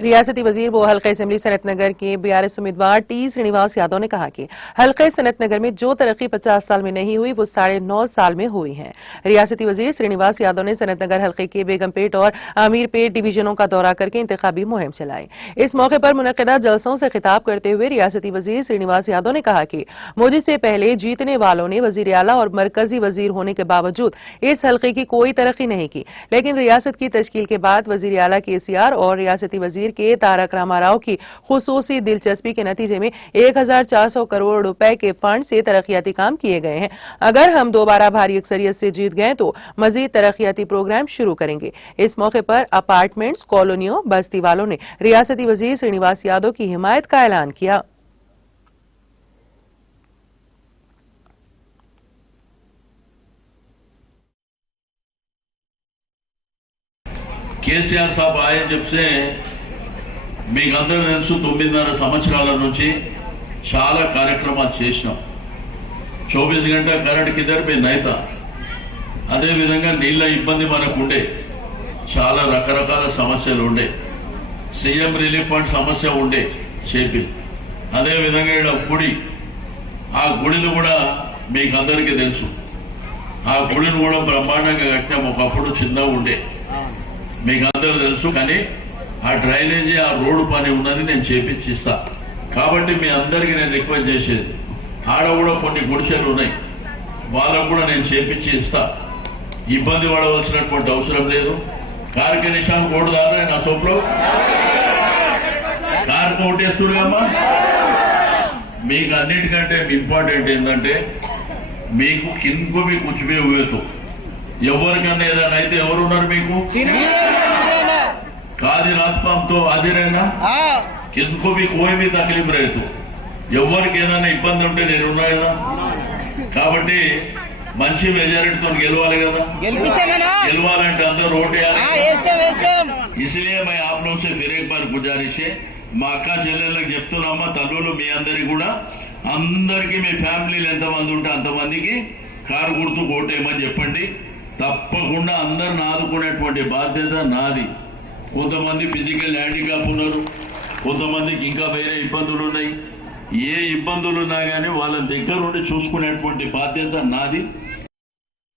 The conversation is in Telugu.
रियासती वजीर वो हल्के असेंबली सनत नगर के बीआरएस उम्मीदवार टी श्रीनिवास यादव ने कहा कि हल्के सनत नगर में जो तरक्की 50 साल में नहीं हुई वो 9.5 साल में हुई है। रियासती वजीर श्रीनिवास यादव ने सनत नगर हल्के के बेगमपेट और आमीरपेट डिवीजनों का दौरा करके इंतखाबी मुहिम चलाई। इस मौके पर मुनक्किदा जलसों से खिताब करते हुए रियासती वजीर श्रीनिवास यादव ने कहा कि मोदी से पहले जीतने वालों ने वजीर आला और मरकजी वजीर होने के बावजूद इस हल्के की कोई तरक्की नहीं की, लेकिन रियासत की तश्कील के बाद वजीर आला केसीआर और रियासती वजीर के तारक रामाराव की खुसूसी दिलचस्पी के नतीजे में 1400 करोड़ रुपए के फंड से तरक्याती काम किए गए हैं। अगर हम दोबारा भारी अक्सरियत से जीत गए तो मजीद तरक्याती प्रोग्राम शुरू करेंगे। इस मौके पर अपार्टमेंट्स, कॉलोनियों, बस्ती वालों ने रियासती वजीर श्रीनिवास यादव की हिमायत का ऐलान किया। కేసీఆర్ साहब आए जब से మీకు అందరూ తెలుసు 9.5 సంవత్సరాల నుంచి చాలా కార్యక్రమాలు చేశాం। 24 గంటల కరెంట్ కిదర్ पे नहीं था। అదే విధంగా నీళ్ళ ఇబ్బంది మనకు ఉండే, చాలా రకరకాల సమస్యలు ఉండే, సీఎం రిలీఫ్ ఫండ్ సమస్య ఉండే చేపి, అదే విధంగా ఇక్కడ గుడి, ఆ గుడిలు కూడా మీకు అందరికీ తెలుసు। ఆ గుడిని కూడా బ్రహ్మాండంగా కట్టాం। ఒకప్పుడు చిన్నగా ఉండే, మీకు అందరూ తెలుసు। కానీ ఆ డ్రైనేజీ, ఆ రోడ్డు పని ఉన్నది, నేను చేపించిస్తా। కాబట్టి మీ అందరికీ నేను రిక్వెస్ట్ చేసేది, ఆడ కూడా కొన్ని గుడిసెలు ఉన్నాయి, వాళ్ళకు కూడా నేను చేపించి ఇస్తా। ఇబ్బంది పడవలసినటువంటి అవసరం లేదు। కార్ కి నిశాన్ కోడ్ దారా నా సోప్లో కార్ కోటేస్తున్నామా। మీకు అన్నిటికంటే ఇంపార్టెంట్ ఏంటంటే మీకు కిందకు भी कुछ भी हुए तो ఎవరికన్నా ఏదైనా అయితే ఎవరున్నారు మీకు? कादी रात को हम तो हाजिर है ना। किनको भी कोई भी तकलीफ रहे तो ఎవరికి ఏదైనా ఇబ్బంది ఉంటే నేను ఉన్నా కదా। కాబట్టి మంచి మెజారిటీతో గెలవాలి కదా। గెలవాలంటే అందరూ ఓటు వేయాలి। इसलिए मैं आप लोगों से फिर एक बार गुजारिश है, మా అక్క చెల్లెళ్ళకి చెప్తున్నామా, తల్లులు మీ అందరికి కూడా, అందరికి మీ ఫ్యామిలీలు ఎంతమంది ఉంటే అంతమందికి కారు గుర్తు ఓటేయమని చెప్పండి। తప్పకుండా అందరిని ఆదుకునేటువంటి బాధ్యత నాది। కొంతమంది ఫిజికల్ హ్యాండిక్యాప్ ఉన్నారు, కొంతమందికి ఇంకా వేరే ఇబ్బందులు ఉన్నాయి। ఏ ఇబ్బందులు ఉన్నా కానీ వాళ్ళ దగ్గర ఉండి చూసుకునేటువంటి బాధ్యత నాది।